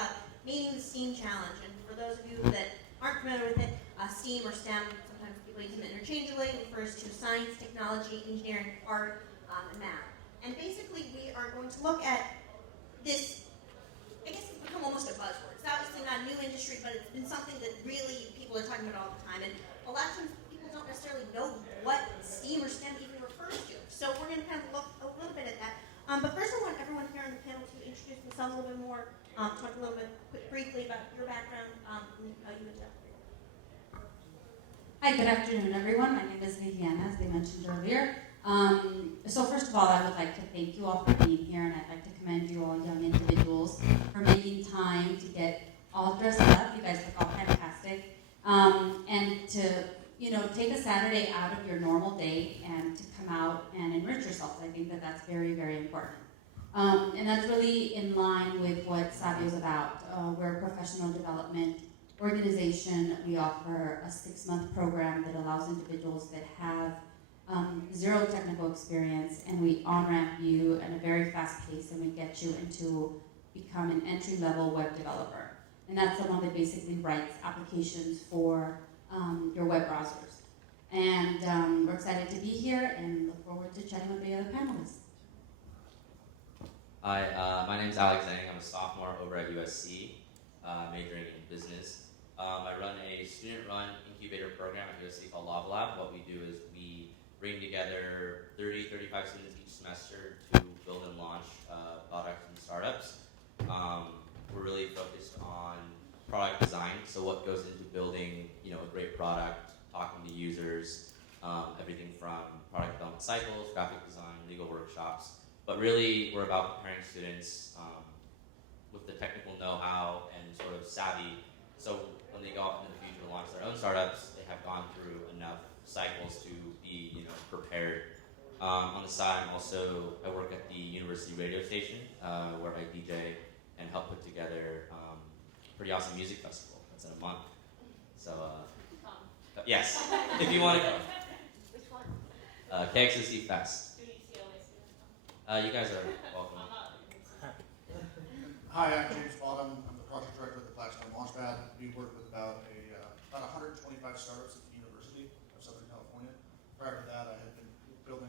about meeting the STEAM challenge. And for those of you that aren't familiar with it, STEAM or STEM, sometimes people use them interchangeably, refers to science, technology, engineering, art, and math. And basically, we are going to look at this. I guess it's become almost a buzzword. It's obviously not a new industry, but it's been something that really people are talking about all the time. And a lot of times people don't necessarily know what STEAM or STEM even refers to. So we're going to kind of look a little bit at that. But first I want everyone here on the panel to introduce themselves a little bit more, talk a little bit briefly about your background, and how you would tell. Hi, good afternoon, everyone. My name is Liliana, as they mentioned earlier. So first of all, I would like to thank you all for being here, and I'd like to commend you all young individuals for making time to get all dressed up. You guys look all fantastic. And to, take a Saturday out of your normal day and to come out and enrich yourselves. I think that that's very, very important. And that's really in line with what Savio's about. We're a professional development organization. We offer a 6-month program that allows individuals that have zero technical experience, and we on-ramp you at a very fast pace, and we get you into become an entry-level web developer. And that's someone that basically writes applications for your web browsers. And we're excited to be here and look forward to chatting with the other panelists. Hi, my name is Alex Zhang. I'm a sophomore over at USC, majoring in business. I run a student-run incubator program at USC called Lava Lab. What we do is we bring together 30, 35 students each semester to build and launch products and startups. We're really focused on product design, so what goes into building, a great product, talking to users, everything from product development cycles, graphic design, legal workshops. But really, we're about preparing students with the technical know-how and sort of savvy. So when they go out into the future to launch their own startups, they have gone through enough cycles to be, prepared. On the side, I work at the university radio station where I DJ and help put together a pretty awesome music festival. That's in a month. So, yes, if you want to go. Which one? KXSC Fest. Do UCLA students? You guys are welcome. Hi, I'm James Bottom. I'm the project director at the Blackstone Launchpad. We work with about 125 startups at the University of Southern California. Prior to that, I had been building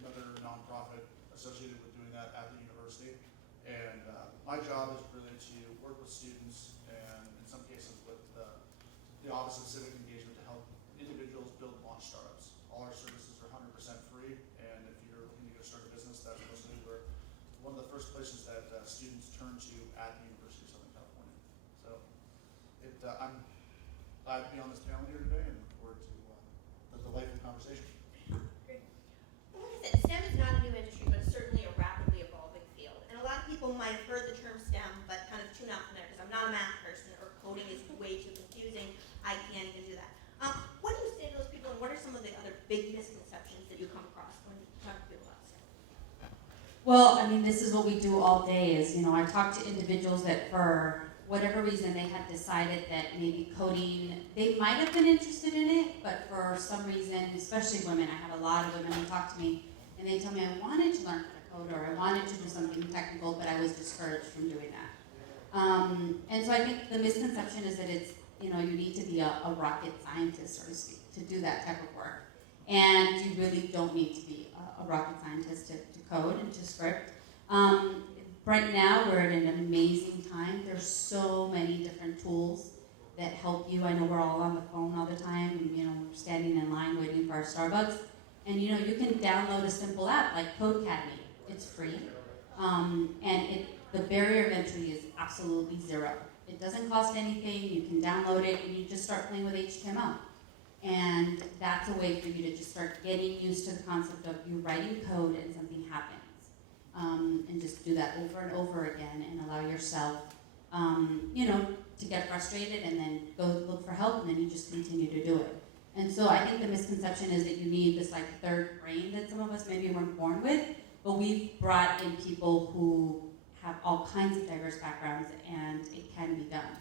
another nonprofit associated with doing that at the university. And my job is really to work with students and, in some cases, with the Office of Civic Engagement to help individuals build launch startups. All our services are 100% free, and if you're looking to go start a business, that's mostly one of the first places that students turn to at the University of Southern California. So I'm glad to be on this panel here today and look forward to the delightful conversation. Great. Well, like I said, STEM is not a new industry, but it's certainly a rapidly evolving field. And a lot of people might have heard the term STEM, but kind of tune out from there because I'm not a math person or coding is way too confusing. I can't even do that. What do you say to those people, and what are some of the other big misconceptions that you come across when you talk to people about STEM? Well, this is what we do all day is, I talk to individuals that for whatever reason they had decided that maybe coding, they might have been interested in it, but for some reason, especially women, I have a lot of women who talk to me and they tell me I wanted to learn how to code or I wanted to do something technical, but I was discouraged from doing that. And so I think the misconception is that it's, you need to be a rocket scientist, so to speak, to do that type of work. And you really don't need to be a rocket scientist to code and to script. Right now, we're at an amazing time. There's so many different tools that help you. I know we're all on the phone all the time, and we're standing in line waiting for our Starbucks. And you can download a simple app like Codecademy. It's free, and the barrier of entry is absolutely zero. It doesn't cost anything. You can download it, and you just start playing with HTML. And that's a way for you to just start getting used to the concept of you writing code and something happens. And just do that over and over again and allow yourself, to get frustrated and then go look for help and then you just continue to do it. And so I think the misconception is that you need this third brain that some of us maybe weren't born with, but we've brought in people who have all kinds of diverse backgrounds and it can be done.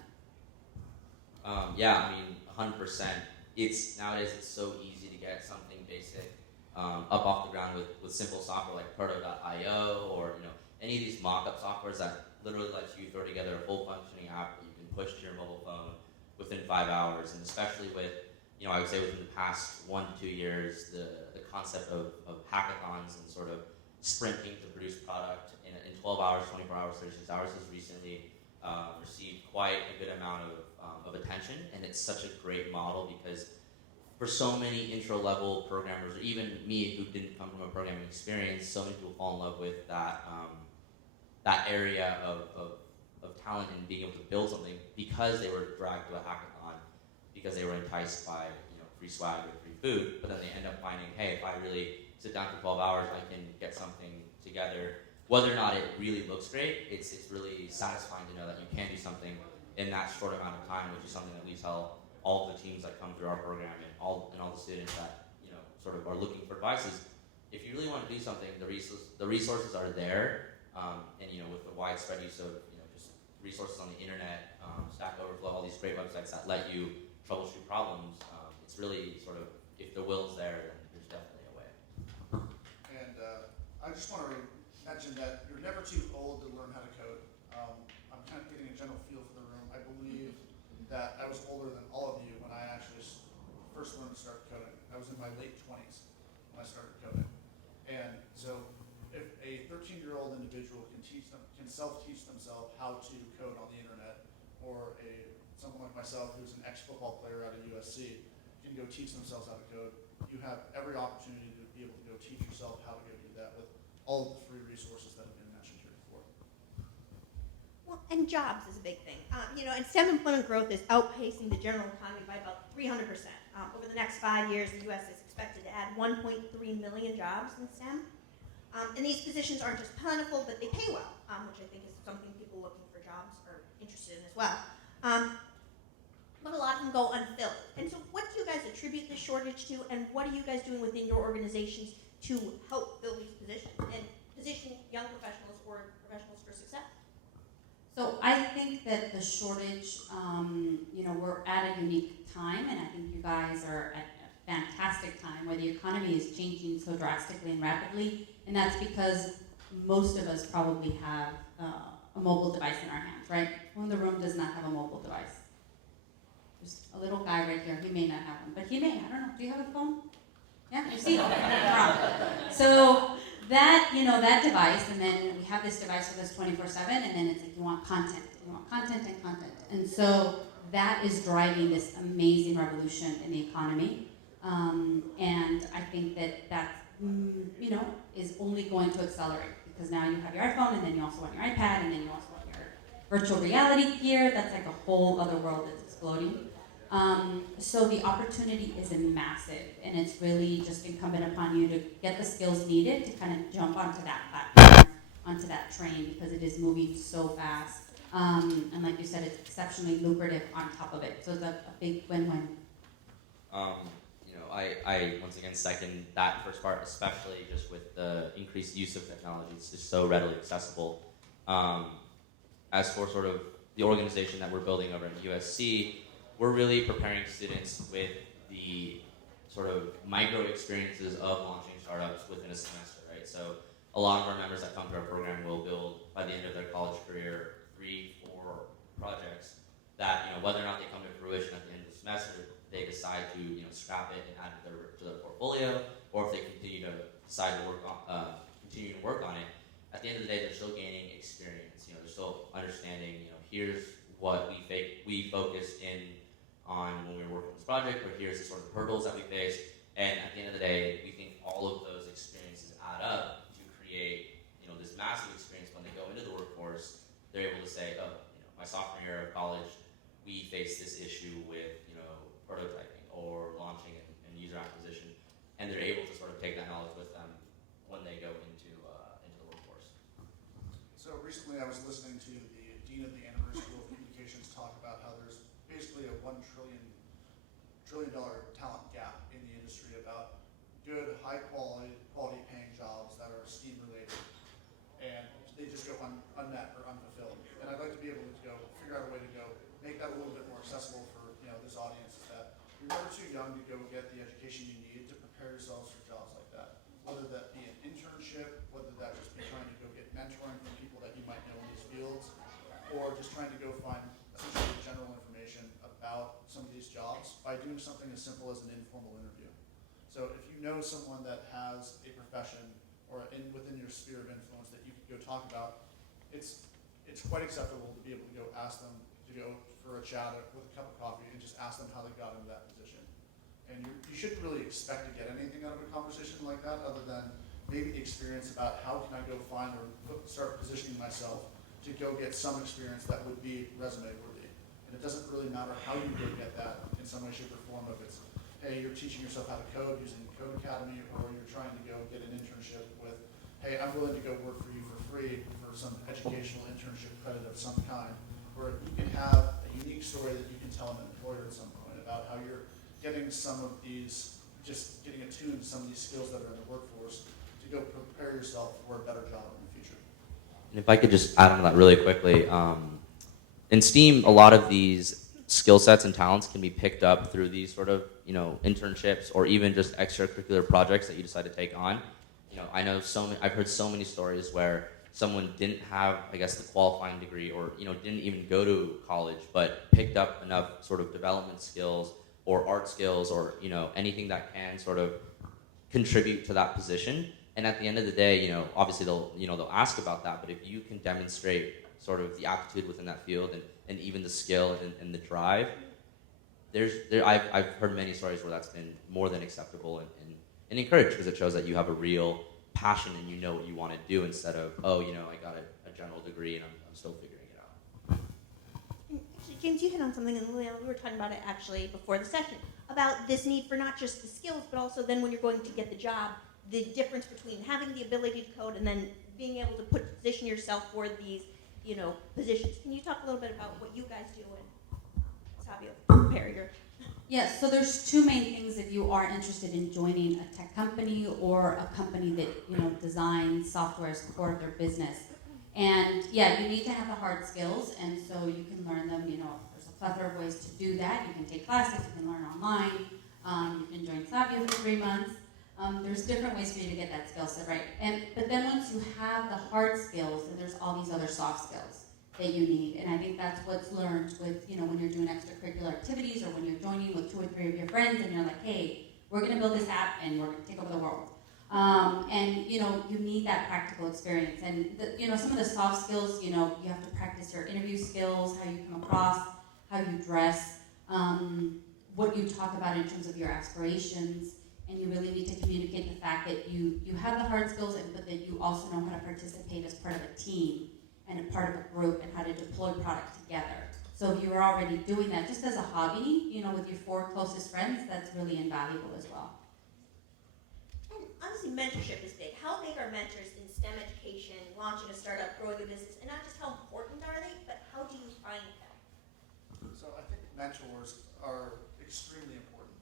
100%. Nowadays it's so easy to get something basic up off the ground with simple software like proto.io or any of these mock-up softwares that literally lets you throw together a full functioning app that you can push to your mobile phone within 5 hours. And especially with, I would say within the past 1 to 2 years, the concept of hackathons and sort of sprinting to produce product in 12 hours, 24 hours, 36 hours has recently received quite a good amount of attention. And it's such a great model because for so many intro-level programmers, or even me who didn't come from a programming experience, so many people fall in love with that area of talent and being able to build something because they were dragged to a hackathon, because they were enticed by free swag or free food, but then they end up finding, hey, if I really sit down for 12 hours, I can get something together. Whether or not it really looks great, it's really satisfying to know that you can do something in that short amount of time, which is something that we tell all of the teams that come through our program and all the students that sort of are looking for advice is, if you really want to do something, the resources are there, and with the widespread use of just resources on the internet, Stack Overflow, all these great websites that let you troubleshoot problems. It's really sort of, if the will's there, then there's definitely a way. And I just want to mention that you're never too old to learn how to code. I'm kind of getting a general feel for the room. I believe that I was older than all of you when I actually first learned to start coding. I was in my late 20s when I started coding. And so if a 13-year-old individual can self-teach themselves how to code on the internet, or someone like myself who's an ex-football player out of USC can go teach themselves how to code, you have every opportunity to be able to go teach yourself how to go do that with all of the free resources that have been mentioned here before. Well, and jobs is a big thing. And STEM employment growth is outpacing the general economy by about 300%. Over the next 5 years, the U.S. is expected to add 1.3 million jobs in STEM. And these positions aren't just plentiful, but they pay well, which I think is something people looking for jobs are interested in as well. But a lot of them go unfilled. And so what do you guys attribute this shortage to, and what are you guys doing within your organizations to help fill these positions and position young professionals or professionals for success? So I think that the shortage, we're at a unique time, and I think you guys are at a fantastic time where the economy is changing so drastically and rapidly, and that's because most of us probably have a mobile device in our hands, right? Who in the room does not have a mobile device? There's a little guy right here, he may not have one, but he may, I don't know, do you have a phone? Yeah, you see? So that, that device, and then we have this device with us 24/7, and then it's like you want content and content. And so that is driving this amazing revolution in the economy. And I think that is only going to accelerate, because now you have your iPhone, and then you also want your iPad, and then you also want your virtual reality gear. That's like a whole other world that's exploding. So the opportunity is massive, and it's really just incumbent upon you to get the skills needed to kind of jump onto that platform, onto that train, because it is moving so fast. And like you said, it's exceptionally lucrative on top of it. So it's a big win-win. I once again second that first part, especially just with the increased use of technology. It's just so readily accessible. As for sort of the organization that we're building over at USC, we're really preparing students with the sort of micro experiences of launching startups within a semester, right? So a lot of our members that come to our program will build, by the end of their college career, 3-4 projects that, whether or not they come to fruition at the end of the semester, they decide to, scrap it and add it to their portfolio, or if they continue to decide to work on it, at the end of the day, they're still gaining experience. They're still understanding, here's what we focused in on when we were working on this project, or here's the sort of hurdles that we faced. And at the end of the day, we think all of those experiences add up to create, this massive experience. When they go into the workforce, they're able to say, my sophomore year of college, we faced this issue with, prototyping or launching and user acquisition, and they're able to sort of take that knowledge with them when they go into the workforce. So recently I was listening to the Dean of the Andover School of Communications talk about how there's basically a $1 trillion talent gap in the industry about good, high quality paying jobs that are STEAM related, and they just go unmet or unfulfilled. And I'd like to be able to figure out a way to make that a little bit more accessible for this audience, is that you're never too young to go get the education you need to prepare yourselves for jobs like that. Whether that be an internship, whether that just be trying to go get mentoring from people that you might know in these fields, by doing something as simple as an informal interview. So if you know someone that has a profession or within your sphere of influence that you could go talk about, it's quite acceptable to be able to go ask them to go for a chat with a cup of coffee and just ask them how they got into that position. And you shouldn't really expect to get anything out of a conversation like that other than maybe the experience about how can I go find or start positioning myself to go get some experience that would be resume worthy. And it doesn't really matter how you go get that in some way, shape, or form. If it's, hey, you're teaching yourself how to code using Code Academy, or you're trying to go get an internship with, hey, I'm willing to go work for you for free for some educational internship credit of some kind, where you can have a unique story that you can tell an employer at some point about how you're getting some of these, just getting attuned to some of these skills that are in the workforce to go prepare yourself for a better job in the future. And if I could just add on to that really quickly, in STEAM, a lot of these skill sets and talents can be picked up through these sort of, internships or even just extracurricular projects that you decide to take on. I know I've heard so many stories where someone didn't have, I guess, the qualifying degree or, didn't even go to college, but picked up enough sort of development skills or art skills or, anything that can sort of contribute to that position. And at the end of the day, obviously they'll ask about that, but if you can demonstrate sort of the aptitude within that field and even the skill and the drive, I've heard many stories where that's been more than acceptable and encouraged, because it shows that you have a real passion and you know what you want to do instead of, I got a general degree and I'm still figuring it out. And actually, James, you hit on something, and Liliana, we were talking about it actually before the session, about this need for not just the skills, but also then when you're going to get the job, the difference between having the ability to code and then being able to position yourself for these, positions. Can you talk a little bit about what you guys do and Savio, prepare your... Yes, so there's two main things if you are interested in joining a tech company or a company that designs software as core of their business. And yeah, you need to have the hard skills, and so you can learn them. There's a plethora of ways to do that. You can take classes, you can learn online, you can join Savio for 3 months. There's different ways for you to get that skill set right. But then once you have the hard skills, then there's all these other soft skills that you need. And I think that's what's learned with, when you're doing extracurricular activities or when you're joining with 2 or 3 of your friends and you're like, hey, we're gonna build this app and we're gonna take over the world. You need that practical experience. And some of the soft skills, you have to practice your interview skills, how you come across, how you dress, what you talk about in terms of your aspirations. And you really need to communicate the fact that you have the hard skills, but that you also know how to participate as part of a team and a part of a group and how to deploy product together. So if you're already doing that just as a hobby, with your 4 closest friends, that's really invaluable as well. And obviously mentorship is big. How big are mentors in STEM education, launching a startup, growing a business, and not just how important are they, but how do you find them? So I think mentors are extremely important.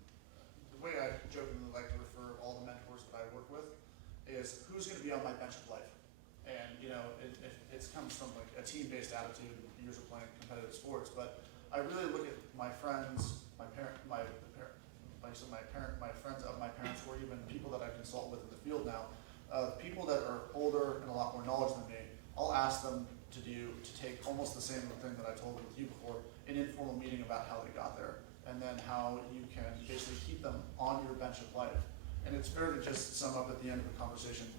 The way I jokingly like to refer all the mentors that I work with is who's going to be on my bench of life. And it comes from like a team-based attitude, years of playing competitive sports. But I really look at my friends, my friends of my parents, or even people that I consult with in the field now, people that are older and a lot more knowledge than me. I'll ask them to take almost the same thing that I told with you before, an informal meeting about how they got there, and then how you can basically keep them on your bench of life. And it's fair to just sum up at the end of a conversation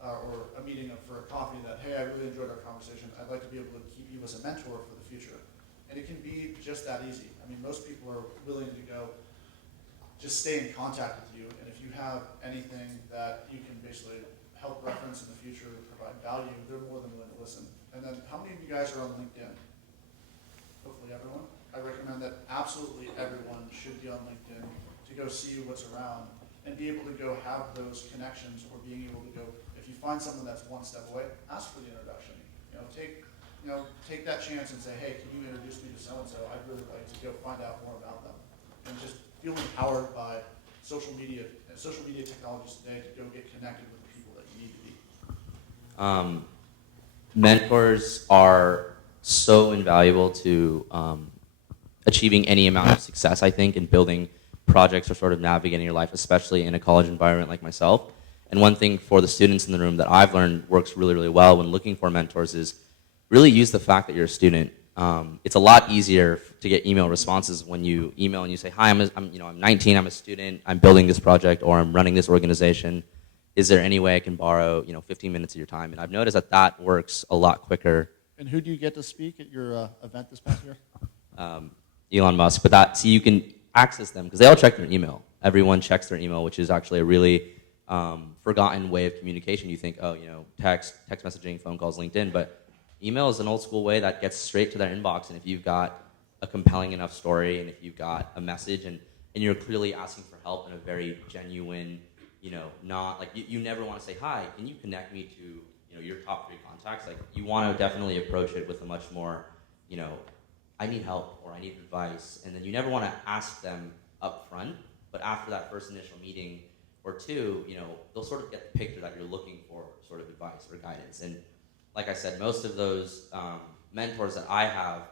or a meeting for a coffee that, hey, I really enjoyed our conversation. I'd like to be able to keep you as a mentor for the future. And it can be just that easy. I mean, most people are willing to just stay in contact with you. And if you have anything that you can basically help reference in the future, provide value, they're more than willing to listen. And then how many of you guys are on LinkedIn? Hopefully everyone. I recommend that absolutely everyone should be on LinkedIn to go see what's around and be able to go have those connections, or being able to go, if you find someone that's 1 step away, ask for the introduction. Take that chance and say, hey, can you introduce me to so-and-so? I'd really like to go find out more about them. And just feel empowered by social media technologies today to go get connected with the people that you need to be. Mentors are so invaluable to achieving any amount of success, I think, in building projects or sort of navigating your life, especially in a college environment like myself. And one thing for the students in the room that I've learned works really, really well when looking for mentors is really use the fact that you're a student. it's a lot easier to get email responses when you email and you say, hi, I'm 19, I'm a student, I'm building this project, or I'm running this organization. Is there any way I can borrow 15 minutes of your time? And I've noticed that that works a lot quicker. And who do you get to speak at your event this past year? Elon Musk, but so you can access them because they all check their email. Everyone checks their email, which is actually a really forgotten way of communication. You think, text messaging, phone calls, LinkedIn, but email is an old school way that gets straight to their inbox. And if you've got a compelling enough story, and if you've got a message, and you're clearly asking for help in a very genuine, not like you never want to say, hi, can you connect me to your top 3 contacts? Like, you want to definitely approach it with a much more, I need help or I need advice, and then you never want to ask them up front, but after that first initial meeting or two, they'll sort of get the picture that you're looking for sort of advice or guidance. And like I said, most of those mentors that I have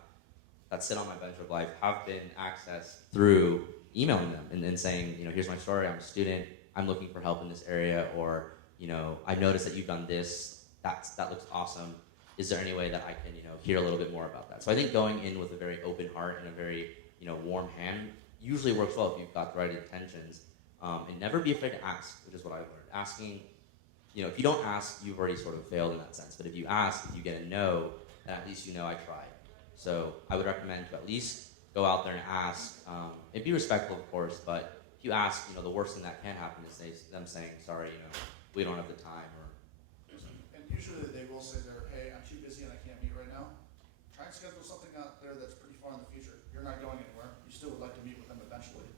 that sit on my bench of life have been accessed through emailing them and saying, here's my story, I'm a student, I'm looking for help in this area, or, I noticed that you've done this, that looks awesome. Is there any way that I can, hear a little bit more about that? So I think going in with a very open heart and a very, warm hand usually works well if you've got the right intentions. And never be afraid to ask, which is what I've learned. Asking, if you don't ask, you've already sort of failed in that sense. But if you ask, if you get a no, then at least I tried. So I would recommend to at least go out there and ask, and be respectful, of course, but if you ask, the worst thing that can happen is them saying, sorry, we don't have the time, or. And usually they will say hey, I'm too busy and I can't meet right now. Try and schedule something out there that's pretty far in the future. You're not going anywhere. You still would like to meet with them eventually.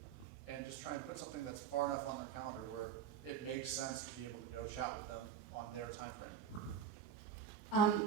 And just try and put something that's far enough on their calendar where it makes sense to be able to go chat with them on their time frame.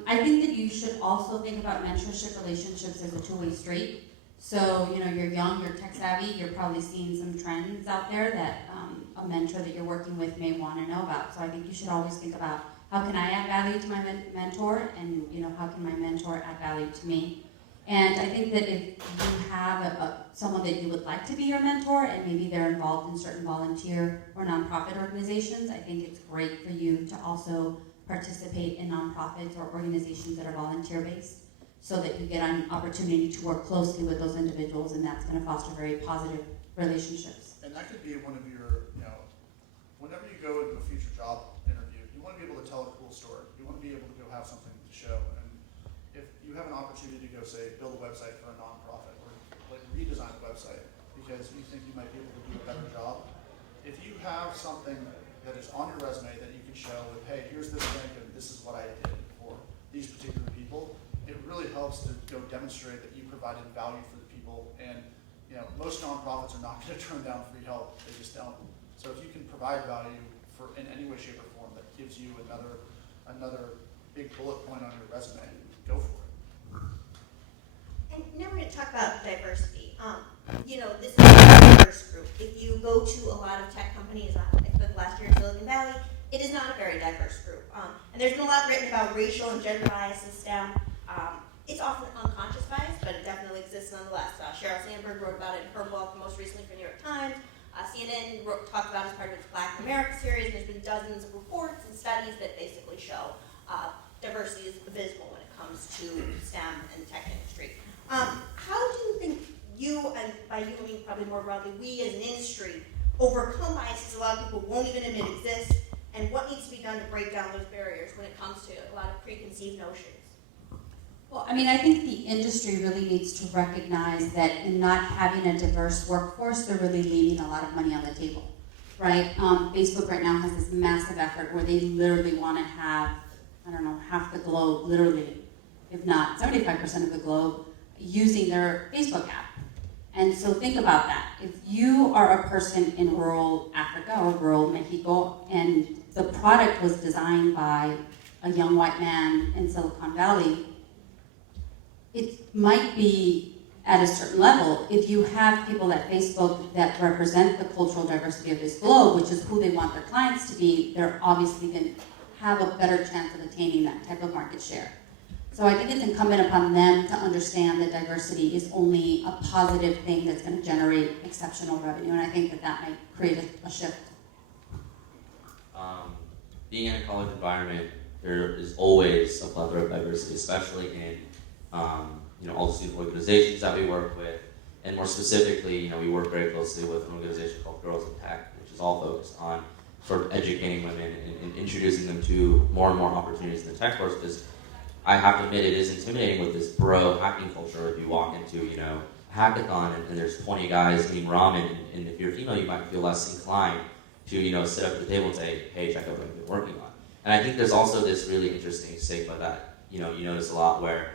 I think that you should also think about mentorship relationships as a two-way street. So, you're young, you're tech savvy, you're probably seeing some trends out there that a mentor that you're working with may want to know about. So I think you should always think about, how can I add value to my mentor, and how can my mentor add value to me? And I think that if you have someone that you would like to be your mentor, and maybe they're involved in certain volunteer or nonprofit organizations, I think it's great for you to also participate in nonprofits or organizations that are volunteer-based, so that you get an opportunity to work closely with those individuals, and that's going to foster very positive relationships. And that could be one of your, whenever you go into a future job interview, you want to be able to tell a cool story. You want to be able to go have something to show. And if you have an opportunity to go, say, build a website for a nonprofit, or like redesign a website because you think you might be able to do a better job, if you have something that is on your resume that you can show with, hey, here's this link and this is what I did for these particular people, it really helps to go demonstrate that you provided value for the people. And most nonprofits are not going to turn down free help. They just don't. So if you can provide value in any way, shape, or form that gives you another big bullet point on your resume, go for it. And now we're going to talk about diversity. This is a diverse group. If you go to a lot of tech companies, I spent last year in Silicon Valley, it is not a very diverse group. And there's been a lot written about racial and gender bias in STEM. It's often unconscious bias, but it definitely exists nonetheless. Sheryl Sandberg wrote about it in her book, most recently for New York Times. CNN talked about it as part of its Black America series, and there's been dozens of reports and studies that basically show diversity is abysmal when it comes to STEM and tech industry. How do you think you, and by you I mean probably more broadly, we as an industry, overcome biases a lot of people won't even admit exist, and what needs to be done to break down those barriers when it comes to a lot of preconceived notions? Well, I think the industry really needs to recognize that in not having a diverse workforce, they're really leaving a lot of money on the table, right? Facebook right now has this massive effort where they literally want to have, half the globe, literally, if not 75% of the globe, using their Facebook app. And so think about that. If you are a person in rural Africa or rural Mexico, and the product was designed by a young white man in Silicon Valley, it might be at a certain level. If you have people at Facebook that represent the cultural diversity of this globe, which is who they want their clients to be, they're obviously going to have a better chance of attaining that type of market share. So I think it's incumbent upon them to understand that diversity is only a positive thing that's going to generate exceptional revenue, and I think that might create a shift. Being in a college environment, there is always a plethora of diversity, especially in all the student organizations that we work with, and more specifically, we work very closely with an organization called Girls in Tech, which is all focused on sort of educating women and introducing them to more and more opportunities in the tech force. Because I have to admit, it is intimidating with this bro hacking culture. If you walk into, a hackathon and there's 20 guys eating ramen, and if you're female, you might feel less inclined to, sit up at the table and say, hey, check out what I've been working on. And I think there's also this really interesting stigma that, you notice a lot where,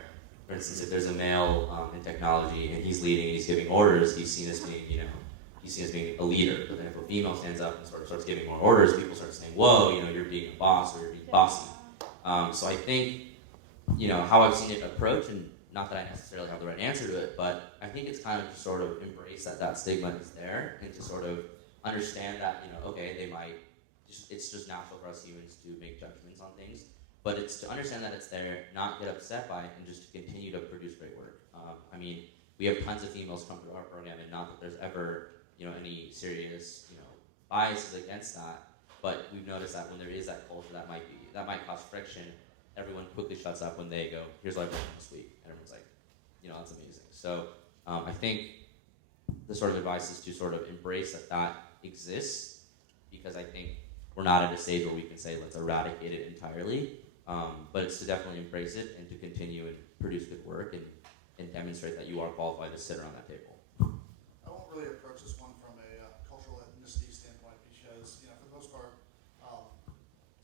for instance, if there's a male in technology and he's leading and he's giving orders, he's seen as being, he's seen as being a leader. But then if a female stands up and sort of starts giving more orders, people start saying, whoa, you're being a boss or you're being bossy. So I think, how I've seen it approach, and not that I necessarily have the right answer to it, but I think it's kind of to sort of embrace that stigma is there, and to sort of understand that, okay, they might, it's just natural for us humans to make judgments on things, but it's to understand that it's there, not get upset by it, and just to continue to produce great work. We have tons of females come through our program, and not that there's ever, any serious, biases against that, but we've noticed that when there is that culture, that might cause friction. Everyone quickly shuts up when they go, here's what I've done this week. And everyone's like, that's amazing. So I think the sort of advice is to sort of embrace that exists, because I think we're not at a stage where we can say, let's eradicate it entirely. But it's to definitely embrace it and to continue and produce good work and demonstrate that you are qualified to sit around that table. I won't really approach this one from a cultural ethnicity standpoint because, for the most part,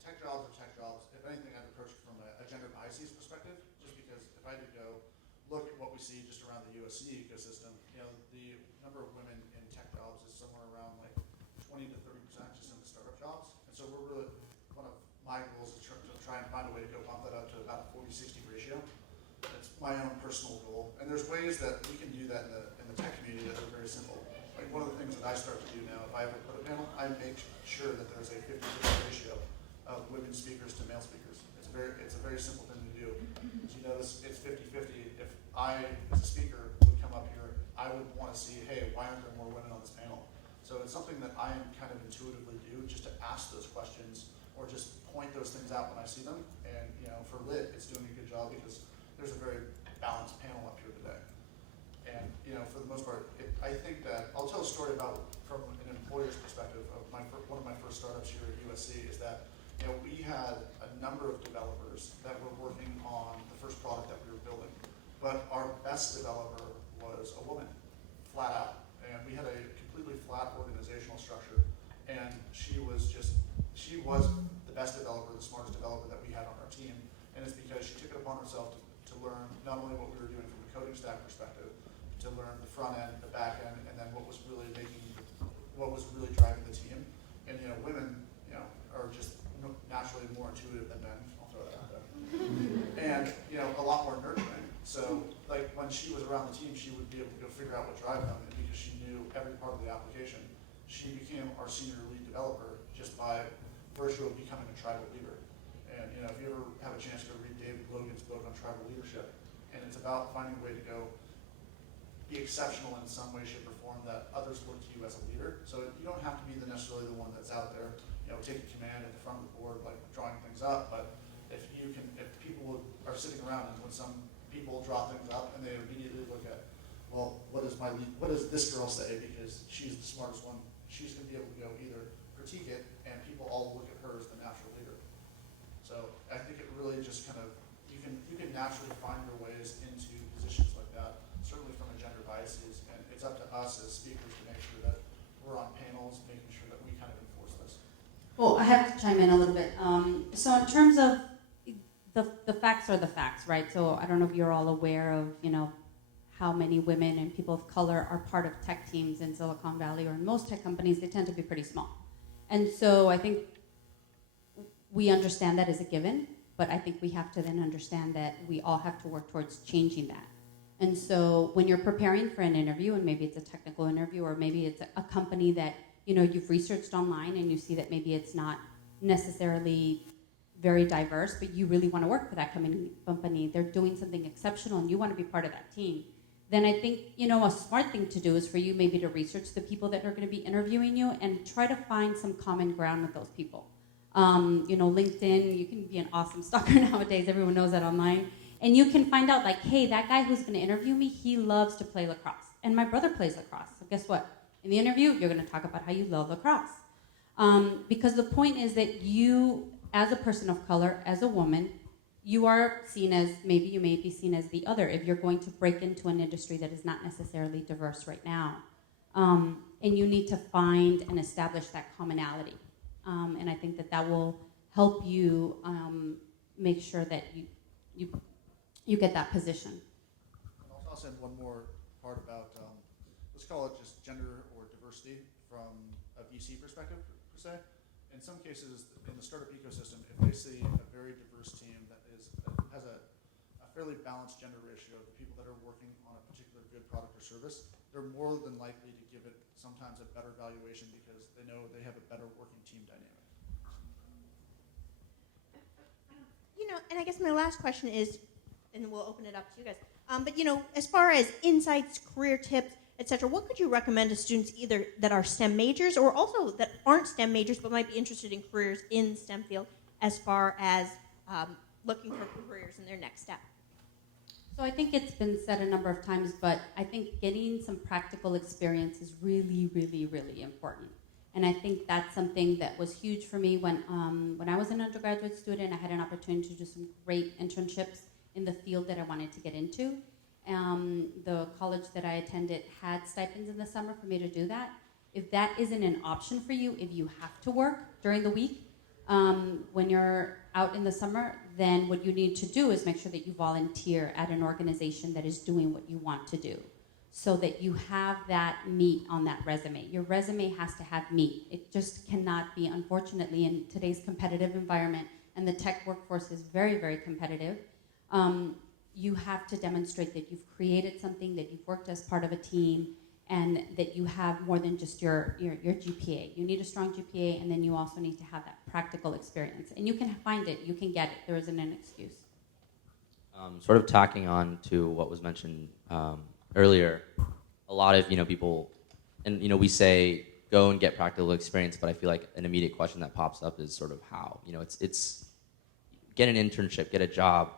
tech jobs are tech jobs. If anything, I'd approach it from a gender biases perspective, just because if I had to go look at what we see just around the USC ecosystem, the number of women in tech jobs is somewhere around like 20 to 30% just in the startup jobs. And so we're really, one of my goals is to try and find a way to go bump that up to about a 40-60 ratio. That's my own personal goal. And there's ways that we can do that in the tech community that are very simple. Like one of the things that I start to do now, if I ever put a panel, I make sure that there's a 50-50 ratio of women speakers to male speakers. It's a very simple thing to do. As you notice, it's 50-50. If I, as a speaker, would come up here, I would want to see, hey, why aren't there more women on this panel? So it's something that I kind of intuitively do, just to ask those questions or just point those things out when I see them. And for Lit, it's doing a good job because there's a very balanced panel up here today. And for the most part, I think that I'll tell a story about from an employer's perspective of one of my first startups here at USC is that we had a number of developers that were working on the first product that we were building, but our best developer was a woman, flat out, and we had a completely flat organizational structure, and she was the best developer, the smartest developer that we had on our team, and it's because she took it upon herself to learn not only what we were doing from a coding stack perspective, to learn the front end, the back end, and then what was really driving the team. And women, are just naturally more intuitive than men. I'll throw that out there. And a lot more nurturing. So like when she was around the team, she would be able to go figure out what drive them, and because she knew every part of the application, she became our senior lead developer just by virtue of becoming a tribal leader. And if you ever have a chance to go read David Logan's book on tribal leadership, and it's about finding a way to go be exceptional in some way, shape, or form that others look to you as a leader. So you don't have to be necessarily the one that's out there, taking command at the front of the board, like drawing things up. But if people are sitting around and when some people draw things up and they immediately look at, well, what does this girl say? Because she's the smartest one. She's going to be able to go either critique it, and people all look at her as the natural leader. So I think it really just kind of, you can naturally find your ways into positions like that, certainly from a gender biases, and it's up to us as speakers to make sure that we're on panels, making sure that we kind of enforce this. Well, I have to chime in a little bit. So in terms of the facts are the facts, right? So I don't know if you're all aware of, how many women and people of color are part of tech teams in Silicon Valley or in most tech companies. They tend to be pretty small. And so I think we understand that as a given, but I think we have to then understand that we all have to work towards changing that. And so when you're preparing for an interview, and maybe it's a technical interview, or maybe it's a company that you've researched online and you see that maybe it's not necessarily very diverse, but you really want to work for that company, they're doing something exceptional and you want to be part of that team, then I think, a smart thing to do is for you maybe to research the people that are going to be interviewing you and try to find some common ground with those people. LinkedIn, you can be an awesome stalker nowadays, everyone knows that online. And you can find out like, hey, that guy who's gonna interview me, he loves to play lacrosse. And my brother plays lacrosse. So guess what? In the interview, you're gonna talk about how you love lacrosse. Because the point is that you, as a person of color, as a woman, you are seen as, maybe you may be seen as the other if you're going to break into an industry that is not necessarily diverse right now. And you need to find and establish that commonality. And I think that that will help you make sure that you get that position. And I'll send one more part about, let's call it just gender or diversity from a VC perspective, per se. In some cases, in the startup ecosystem, if they see a very diverse team that has a fairly balanced gender ratio of the people that are working on a particular good product or service, they're more than likely to give it sometimes a better valuation because they know they have a better working team dynamic. You know, and I guess my last question is, and we'll open it up to you guys, but you know, as far as insights, career tips, etc., what could you recommend to students either that are STEM majors or also that aren't STEM majors but might be interested in careers in STEM field as far as looking for careers in their next step? So I think it's been said a number of times, but I think getting some practical experience is really, really, really important. And I think that's something that was huge for me when I was an undergraduate student. I had an opportunity to do some great internships in the field that I wanted to get into. The college that I attended had stipends in the summer for me to do that. If that isn't an option for you, if you have to work during the week, when you're out in the summer, then what you need to do is make sure that you volunteer at an organization that is doing what you want to do, so that you have that meat on that resume. Your resume has to have meat. It just cannot be, unfortunately, in today's competitive environment, and the tech workforce is very, very competitive, you have to demonstrate that you've created something, that you've worked as part of a team, and that you have more than just your GPA. You need a strong GPA, and then you also need to have that practical experience. And you can find it, you can get it, there isn't an excuse. Sort of tacking on to what was mentioned earlier, a lot of people, and we say go and get practical experience, but I feel like an immediate question that pops up is sort of how. It's get an internship, get a job.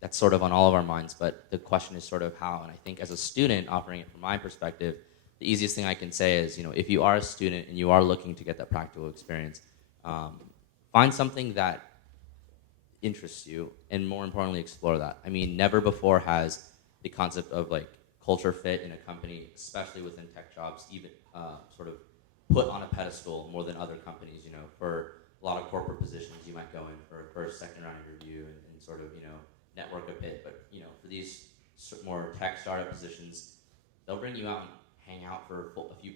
That's sort of on all of our minds, but the question is sort of how. And I think as a student, offering it from my perspective, the easiest thing I can say is, if you are a student and you are looking to get that practical experience, find something that interests you, and more importantly, explore that. I mean, never before has the concept of like culture fit in a company, especially within tech jobs, even sort of put on a pedestal more than other companies. For a lot of corporate positions, you might go in for a first, second round interview and sort of network a bit, but for these more tech startup positions, they'll bring you out and hang out for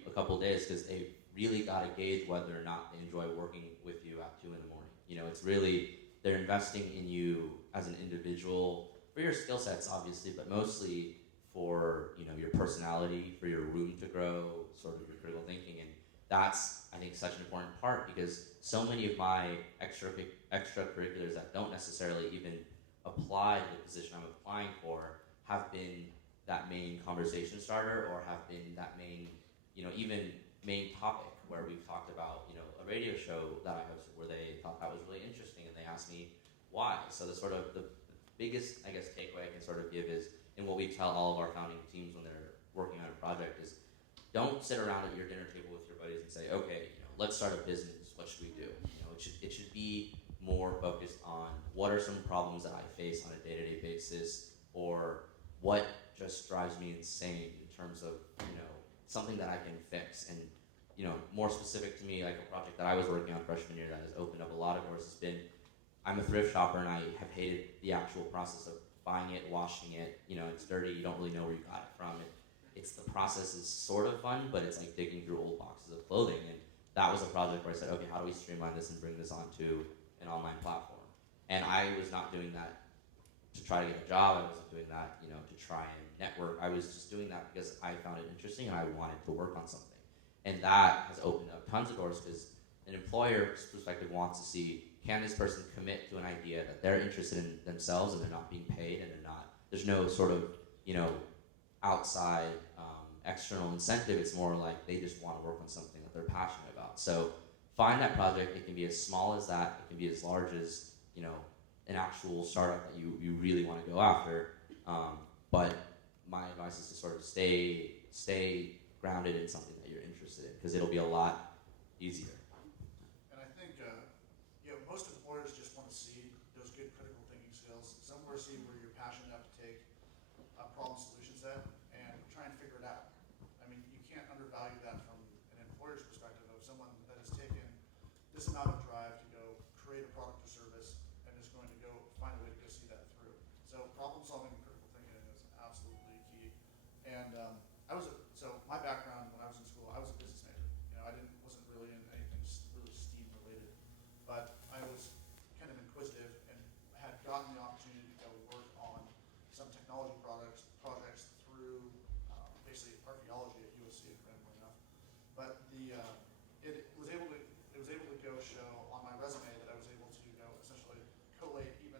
a couple of days because they really got to gauge whether or not they enjoy working with you at 2 a.m. It's really, they're investing in you as an individual for your skill sets, obviously, but mostly for your personality, for your room to grow, sort of your critical thinking, and that's, I think, such an important part because so many of my extracurriculars that don't necessarily even apply to the position I'm applying for have been that main conversation starter, or have been that main, even main topic where we've talked about, a radio show that I hosted where they thought that was really interesting and they asked me why. So the sort of the biggest, I guess, takeaway I can sort of give is, and what we tell all of our founding teams when they're working on a project is, don't sit around at your dinner table with your buddies and say, okay, let's start a business. What should we do? It should be more focused on what are some problems that I face on a day-to-day basis, or what just drives me insane in terms of something that I can fix. And more specific to me, like a project that I was working on freshman year that has opened up a lot of doors has been, I'm a thrift shopper and I have hated the actual process of buying it, washing it. It's dirty, you don't really know where you got it from. It's the process is sort of fun, but it's like digging through old boxes of clothing. And that was a project where I said, okay, how do we streamline this and bring this onto an online platform? And I was not doing that to try to get a job. I wasn't doing that, to try and network. I was just doing that because I found it interesting and I wanted to work on something. And that has opened up tons of doors because an employer's perspective wants to see, can this person commit to an idea that they're interested in themselves and they're not being paid and there's no sort of, outside external incentive. It's more like they just want to work on something that they're passionate about. So find that project. It can be as small as that. It can be as large as, an actual startup that you really want to go after. But my advice is to sort of stay grounded in something that you're interested in, because it'll be a lot easier. And I think most employers just want to see those good critical thinking skills. Somewhere see where you're passionate enough to take a problem solution set and try and figure it out. I mean, you can't undervalue that from an employer's perspective of someone that has taken this amount of drive to go create a product or service and is going to go find a way to go see that through. So problem solving and critical thinking is absolutely key. And so my background when I was in school, I was a business major. I wasn't really in anything really STEAM related, but I was kind of inquisitive and had gotten the opportunity to go work on some technology projects through basically archaeology at USC, randomly enough. But it was able to go show on my resume that I was able to go essentially collate even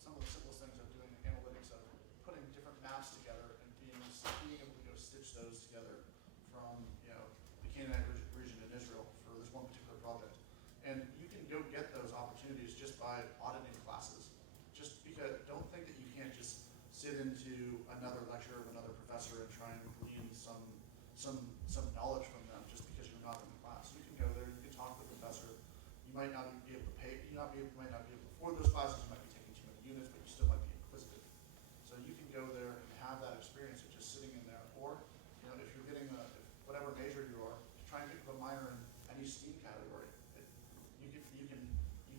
some of the simplest things of doing analytics, of putting different maps together and being able to go stitch those together from the Canaanite region in Israel for this one particular project. And you can go get those opportunities just by auditing classes. Just because don't think that you can't just sit into another lecture of another professor and try and glean some knowledge from them just because you're not in the class. You can go there, you can talk to the professor. You might not be able to might not be able to afford those classes, you might be taking too many units, but you still might be inquisitive. So you can go there and have that experience of just sitting in there. Or, if you're getting whatever major you are, try and pick up a minor in any STEAM category. You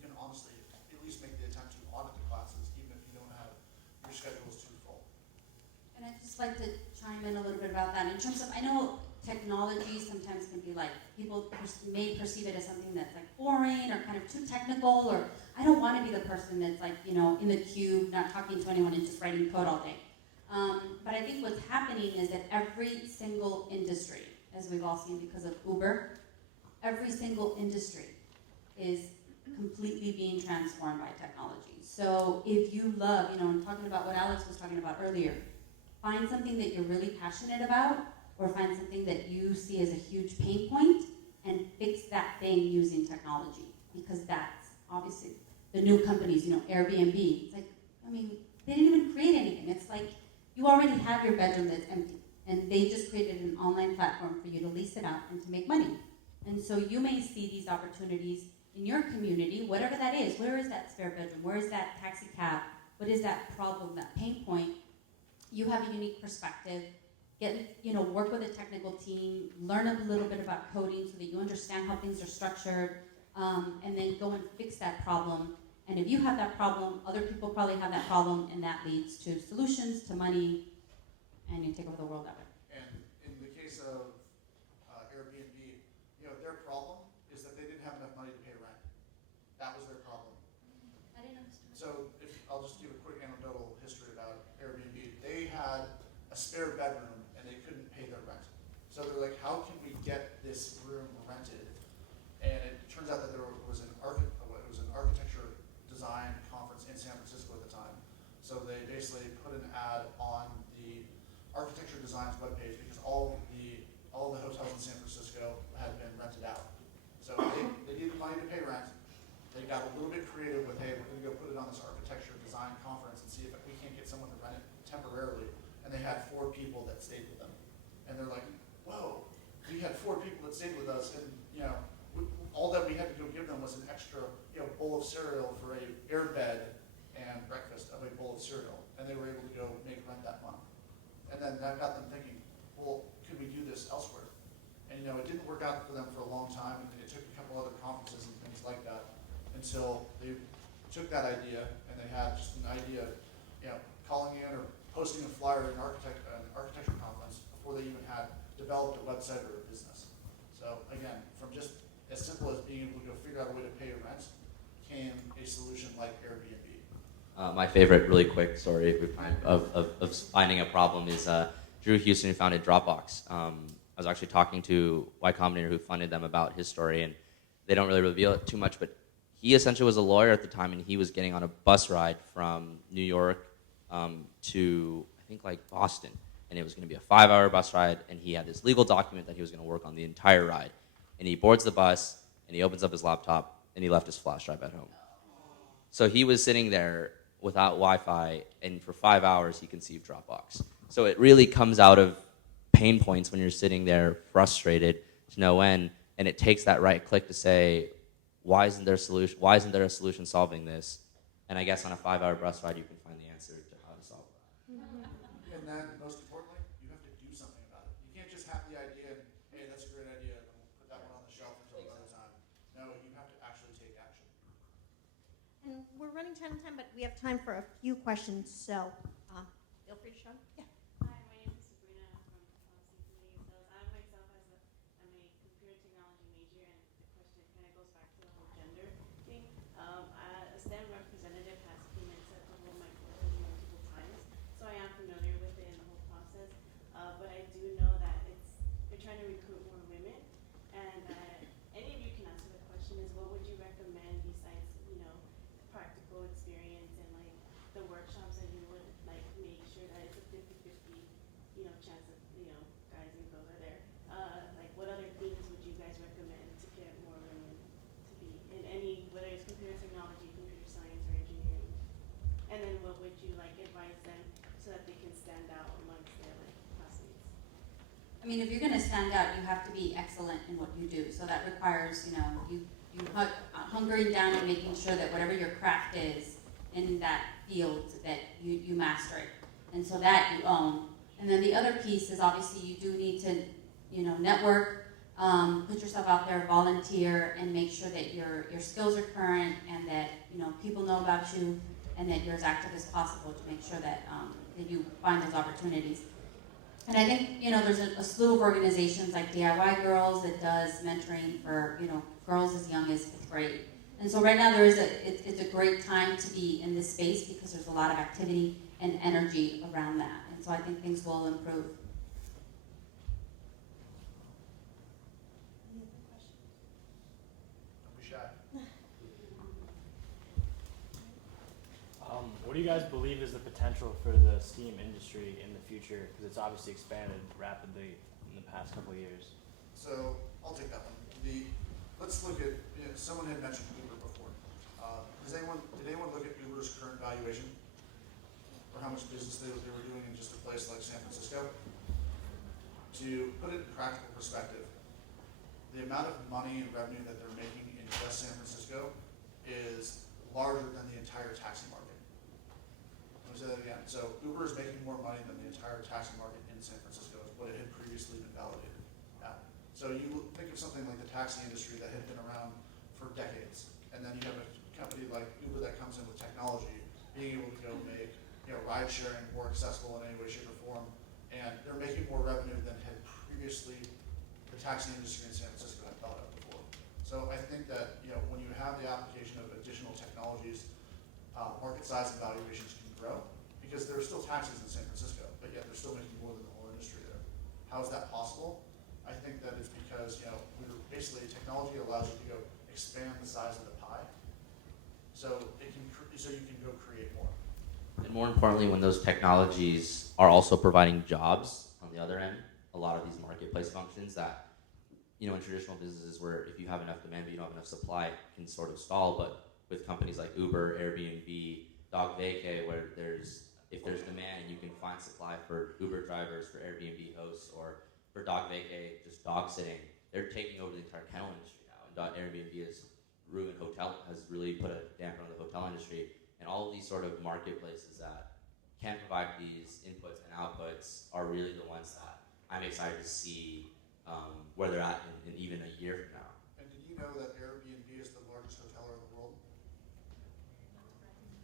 can honestly at least make the attempt to audit the classes, even if you don't have your schedule is too full. And I'd just like to chime in a little bit about that. In terms of, I know technology sometimes can be like, people may perceive it as something that's like boring or kind of too technical, or I don't want to be the person that's like, in the cube, not talking to anyone and just writing code all day. But I think what's happening is that every single industry, as we've all seen because of Uber, every single industry is completely being transformed by technology. So if you love, I'm talking about what Alex was talking about earlier, find something that you're really passionate about, or find something that you see as a huge pain point and fix that thing using technology. Because that's obviously the new companies, Airbnb. It's like, they didn't even create anything. It's like you already have your bedroom that's empty, and they just created an online platform for you to lease it out and to make money. And so you may see these opportunities in your community, whatever that is. Where is that spare bedroom? Where is that taxi cab? What is that problem, that pain point? You have a unique perspective. Work with a technical team, learn a little bit about coding so that you understand how things are structured, and then go and fix that problem. And if you have that problem, other people probably have that problem, and that leads to solutions, to money, and you take over the world that way. And in the case of Airbnb, their problem is that they didn't have enough money to pay rent. That was their problem. I didn't understand. So I'll just give a quick anecdotal history about Airbnb. They had a spare bedroom and they couldn't pay their rent. So they're like, how can we get this room rented? And it turns out that there was an architecture design conference in San Francisco at the time. So they basically put an ad on the architecture designs webpage because all the hotels in San Francisco had been rented out. So they needed money to pay rent. They got a little bit creative with, hey, we're going to go put it on this architecture design conference and see if we can't get someone to rent it temporarily. And they had 4 people that stayed with them. And they're like, whoa, we had 4 people that stayed with us, and all that we had to go give them was an extra bowl of cereal for a air bed and breakfast of a bowl of cereal. And they were able to go make rent that month. And then that got them thinking, well, could we do this elsewhere? And it didn't work out for them for a long time, and it took a couple other conferences and things like that until they took that idea and they had just an idea, calling in or posting a flyer at an architecture conference before they even had developed a website or a business. So again, from just as simple as being able to go figure out a way to pay your rent came a solution like Airbnb. My favorite, really quick story of finding a problem is Drew Houston, who founded Dropbox. I was actually talking to Y Combinator, who funded them, about his story, and they don't really reveal it too much, but he essentially was a lawyer at the time, and he was getting on a bus ride from New York to, I think, like Boston, and it was going to be a 5-hour bus ride, and he had this legal document that he was going to work on the entire ride, and he boards the bus, and he opens up his laptop, and he left his flash drive at home. So he was sitting there without Wi-Fi, and for 5 hours he conceived Dropbox. So it really comes out of pain points when you're sitting there frustrated to no end, and it takes that right click to say, why isn't there a solution? Why isn't there a solution solving this? And I guess on a 5-hour bus ride, you can find the answer to how to solve that. And then, most importantly, you have to do something about it. You can't just have the idea and, hey, that's a great idea, and we'll put that one on the shelf until another time. No, you have to actually take action. And we're running 10 on 10, but we have time for a few questions, so feel free to show. Yeah. Hi, my name is Sabrina from Symphony Sales. I myself I'm a computer technology major, and the question kind of goes back to the whole gender thing. A STEM representative has came and said to hold my courses multiple times, so I am familiar with it and the whole process. But I do know that they're trying to recruit more women, and any of you can answer the question is, what would you recommend besides, practical experience and like the workshops that you would like make sure that it's a 50-50, chance of, guys and girls are there. Like what other things would you guys recommend to get more women to be in any, whether it's computer technology, computer science, or engineering? And then what would you like advise them so that they can stand out amongst their like classmates? I mean, if you're going to stand out, you have to be excellent in what you do. So that requires, you hunkering down and making sure that whatever your craft is in that field, that you master it. And so that you own. And then the other piece is obviously you do need to, network, put yourself out there, volunteer, and make sure that your skills are current and that, people know about you and that you're as active as possible to make sure that, that you find those opportunities. And I think, there's a slew of organizations like DIY Girls that does mentoring for, girls as young as 5th grade. And so right now it's a great time to be in this space because there's a lot of activity and energy around that. And so I think things will improve. Any other questions? Don't be shy. What do you guys believe is the potential for the STEAM industry in the future? Because it's obviously expanded rapidly in the past couple of years. So I'll take that one. Let's look at, someone had mentioned Uber before. Did anyone look at Uber's current valuation? Or how much business they were doing in just a place like San Francisco? To put it in practical perspective, the amount of money and revenue that they're making in just San Francisco is larger than the entire taxi market. Let me say that again. So Uber is making more money than the entire taxi market in San Francisco, is what it had previously been validated at. So you think of something like the taxi industry that had been around for decades, and then you have a company like Uber that comes in with technology, being able to go make ride sharing more accessible in any way, shape, or form, and they're making more revenue than had previously the taxi industry in San Francisco had thought of before. So I think that when you have the application of additional technologies, market size and valuations can grow because there are still taxis in San Francisco, but yet they're still making more than the whole industry there. How is that possible? I think that it's because basically technology allows you to go expand the size of the pie, so you can go create more. And more importantly, when those technologies are also providing jobs on the other end, a lot of these marketplace functions that, in traditional businesses where if you have enough demand but you don't have enough supply, can sort of stall. But with companies like Uber, Airbnb, Dog Vacay, where if there's demand and you can find supply for Uber drivers, for Airbnb hosts, or for Dog Vacay, just dog sitting, they're taking over the entire kennel industry now. And Airbnb has really put a damper on the hotel industry. And all of these sort of marketplaces that can provide these inputs and outputs are really the ones that I'm excited to see where they're at in even a year from now. And did you know that Airbnb is the largest hoteler in the world?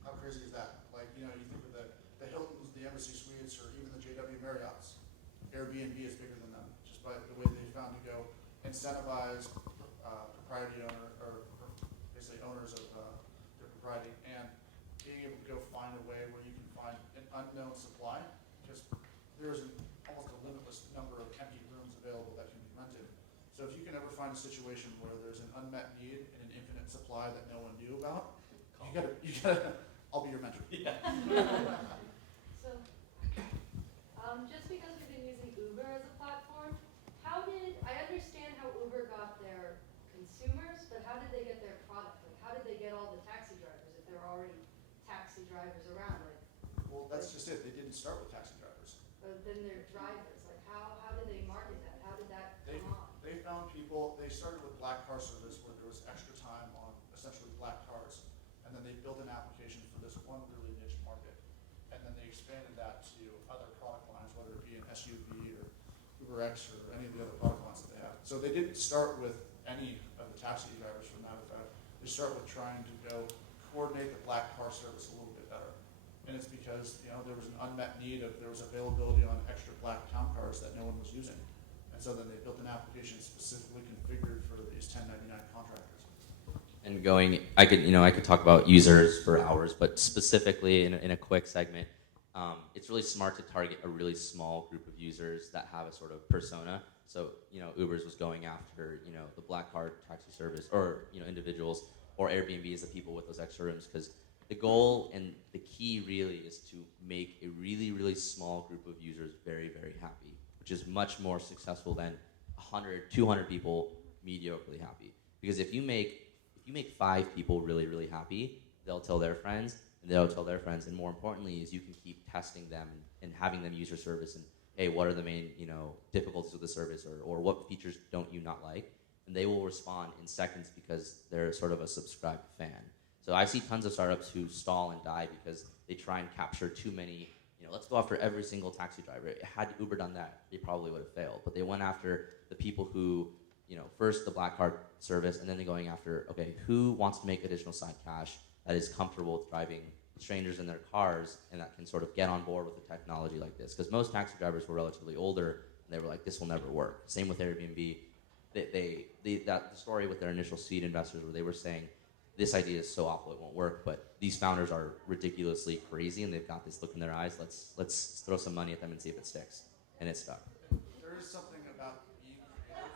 How crazy is that? Like, you think of the Hiltons, the Embassy Suites, or even the JW Marriotts. Airbnb is bigger than them, just by the way they found to go incentivize propriety owner, or basically owners of their propriety, and being able to go find a way where you can find an unknown supply, because there's almost a limitless number of empty rooms available that can be rented. So if you can ever find a situation where there's an unmet need and an infinite supply that no one knew about, you gotta, I'll be your mentor. Yeah. So, just because we've been using Uber as a platform, I understand how Uber got their consumers, but how did they get their product? Like, how did they get all the taxi drivers if they're already drivers around, like, Well, that's just it. They didn't start with taxi drivers. then they're drivers, like, how did they market that? How did that They, come on? they found people, they started with black car service where there was extra time on essentially black cars. And then they built an application for this one really niche market. And then they expanded that to other product lines, whether it be an SUV or UberX or any of the other product lines that they have. So they didn't start with any of the taxi drivers from that effect. They start with trying to go coordinate the black car service a little bit better. And it's because, there was an unmet need of, there was availability on extra black town cars that no one was using. And so then they built an application specifically configured for these 1099 contractors. And I could talk about users for hours, but specifically in a quick segment, it's really smart to target a really small group of users that have a sort of persona. So, Uber's was going after, the black card taxi service, or, individuals, or Airbnb is the people with those extra rooms, because the goal and the key really is to make a really, really small group of users very, very happy, which is much more successful than 100, 200 people mediocrely happy. Because if you make 5 people really, really happy, they'll tell their friends, and they'll tell their friends, and more importantly is you can keep testing them and having them use your service, and hey, what are the main, difficulties with the service, or what features don't you not like? And they will respond in seconds because they're sort of a subscribed fan. So I see tons of startups who stall and die because they try and capture too many, let's go after every single taxi driver. Had Uber done that, they probably would have failed. But they went after the people who, first the black card service, and then they're going after, okay, who wants to make additional side cash that is comfortable with driving strangers in their cars and that can sort of get on board with a technology like this. Because most taxi drivers were relatively older, and they were like, this will never work. Same with Airbnb. The story with their initial seed investors where they were saying, this idea is so awful it won't work, but these founders are ridiculously crazy and they've got this look in their eyes. Let's throw some money at them and see if it sticks. And it stuck. There is something about being creative.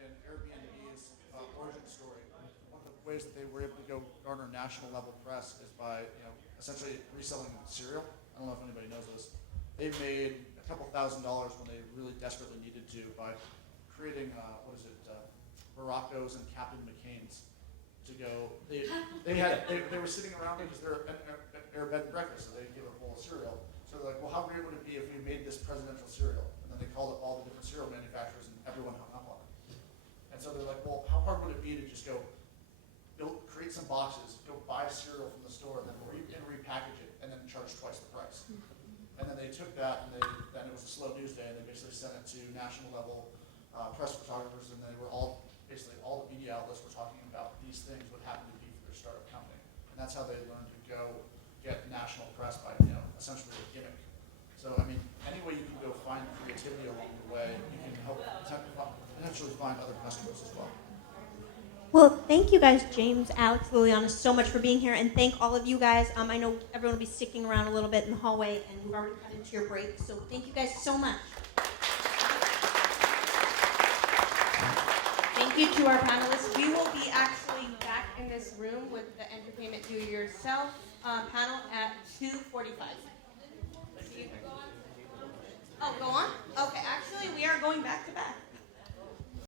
In Airbnb's origin story, one of the ways that they were able to go garner national level press is by, essentially reselling cereal. I don't know if anybody knows this. They made a couple $1,000s when they really desperately needed to by creating, Baracos and Captain McCain's to go. They were sitting around because they're an bed and breakfast, so they give a bowl of cereal. So they're like, well, how great would it be if we made this presidential cereal? And then they called up all the different cereal manufacturers, and everyone hung up on it. And so they're like, well, how hard would it be to just go create some boxes, go buy cereal from the store, and then repackage it, and then charge twice the price? And then they took that, and then it was a slow news day, and they basically sent it to national level press photographers, and they were all the media outlets were talking about these things, what happened to be for their startup company. And that's how they learned to go get national press by, essentially a gimmick. So, any way you can go find creativity along the way, you can help potentially find other customers as well. Well, thank you guys, James, Alex, Liliana, so much for being here, and thank all of you guys. I know everyone will be sticking around a little bit in the hallway, and we've already cut into your break, so thank you guys so much. Thank you to our panelists. We will be actually back in this room with the Entertainment Do Yourself panel at 2:45. Oh, go on? Okay, actually, we are going back to back.